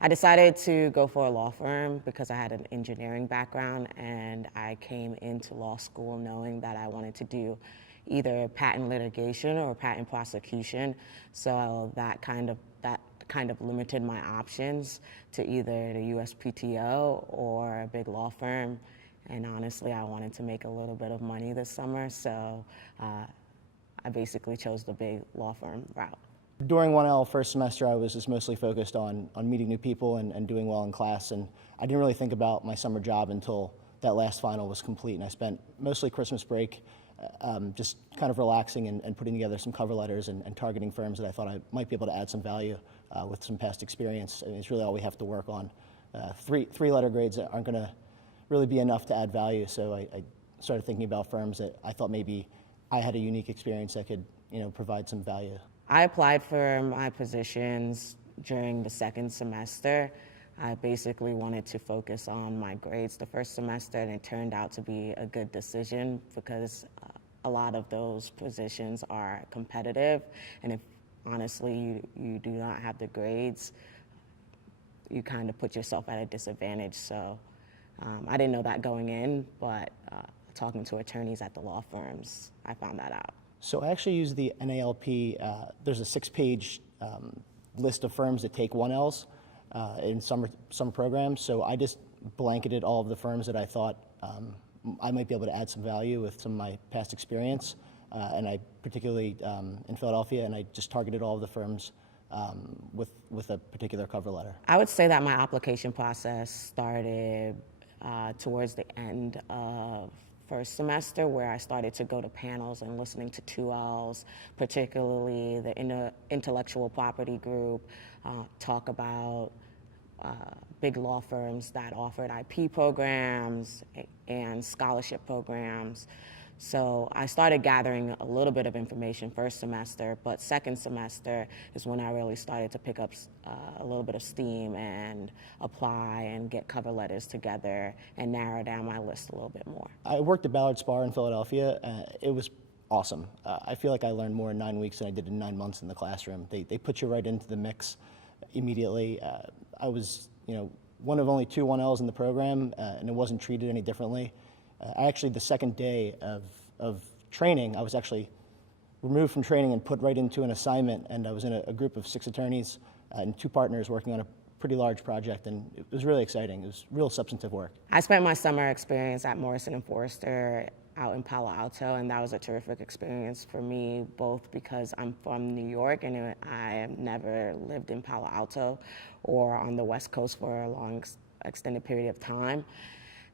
I decided to go for a law firm because I had an engineering background, and I came into law school knowing that I wanted to do either patent litigation or patent prosecution. So that kind of limited my options to either the USPTO or a big law firm. And honestly, I wanted to make a little bit of money this summer, so I basically chose the big law firm route. During 1L first semester, I was just mostly focused on meeting new people and doing well in class, and I didn't really think about my summer job until that last final was complete, and I spent mostly Christmas break just kind of relaxing and putting together some cover letters and targeting firms that I thought I might be able to add some value with some past experience. I mean, it's really all we have to work on. Three-letter grades aren't going to really be enough to add value, so I started thinking about firms that I thought maybe I had a unique experience that could, provide some value. I applied for my positions during the second semester. I basically wanted to focus on my grades the first semester, and it turned out to be a good decision because a lot of those positions are competitive, and if honestly you do not have the grades, you kind of put yourself at a disadvantage. So I didn't know that going in, but talking to attorneys at the law firms, I found that out. So I actually use the NALP. There's a 6-page list of firms that take 1Ls in summer programs. So I just blanketed all of the firms that I thought I might be able to add some value with some of my past experience. And I particularly in Philadelphia, and I just targeted all of the firms with a particular cover letter. I would say that my application process started towards the end of first semester, where I started to go to panels and listening to 2Ls, particularly the intellectual property group, talk about big law firms that offered IP programs and scholarship programs. So I started gathering a little bit of information first semester, but second semester is when I really started to pick up a little bit of steam and apply and get cover letters together and narrow down my list a little bit more. I worked at Ballard Spahr in Philadelphia. It was awesome. I feel like I learned more in 9 weeks than I did in 9 months in the classroom. They put you right into the mix immediately. I was, one of only 2 1Ls in the program, and it wasn't treated any differently. Actually, the second day of training, I was actually removed from training and put right into an assignment, and I was in a group of 6 attorneys and 2 partners working on a pretty large project, and it was really exciting. It was real substantive work. I spent my summer experience at Morrison & Foerster out in Palo Alto, and that was a terrific experience for me, both because I'm from New York and I have never lived in Palo Alto or on the West Coast for a long extended period of time.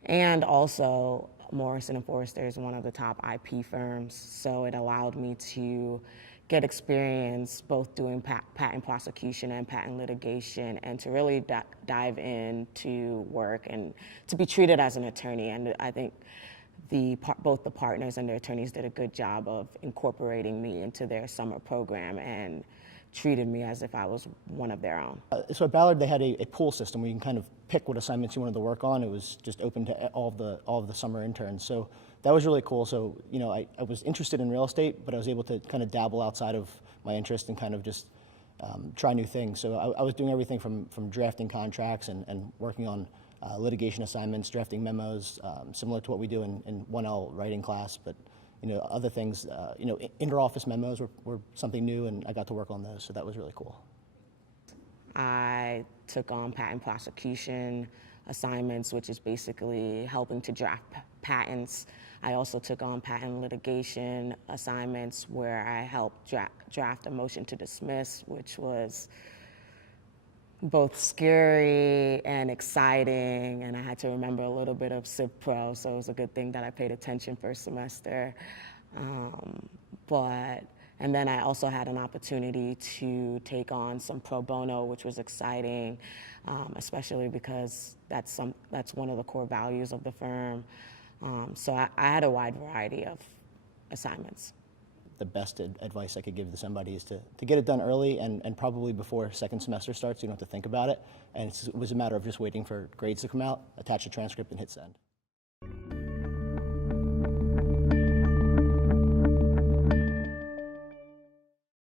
And also, Morrison & Foerster is one of the top IP firms, so it allowed me to get experience both doing patent prosecution and patent litigation, and to really dive into work and to be treated as an attorney. And I think both the partners and the attorneys did a good job of incorporating me into their summer program and treated me as if I was one of their own. So at Ballard, they had a pool system where you can kind of pick what assignments you wanted to work on. It was just open to all of the summer interns. So that was really cool. So, I was interested in real estate, but I was able to kind of dabble outside of my interest and kind of just try new things. So I was doing everything from drafting contracts and working on litigation assignments, drafting memos, similar to what we do in 1L writing class, but other things, inter-office memos were something new, and I got to work on those, so that was really cool. I took on patent prosecution assignments, which is basically helping to draft patents. I also took on patent litigation assignments where I helped draft a motion to dismiss, which was both scary and exciting, and I had to remember a little bit of Civ Pro, so it was a good thing that I paid attention first semester. And then I also had an opportunity to take on some pro bono, which was exciting, especially because that's one of the core values of the firm. So I had a wide variety of assignments. The best advice I could give to somebody is to get it done early and probably before second semester starts. You don't have to think about it. And it was a matter of just waiting for grades to come out, attach a transcript, and hit send.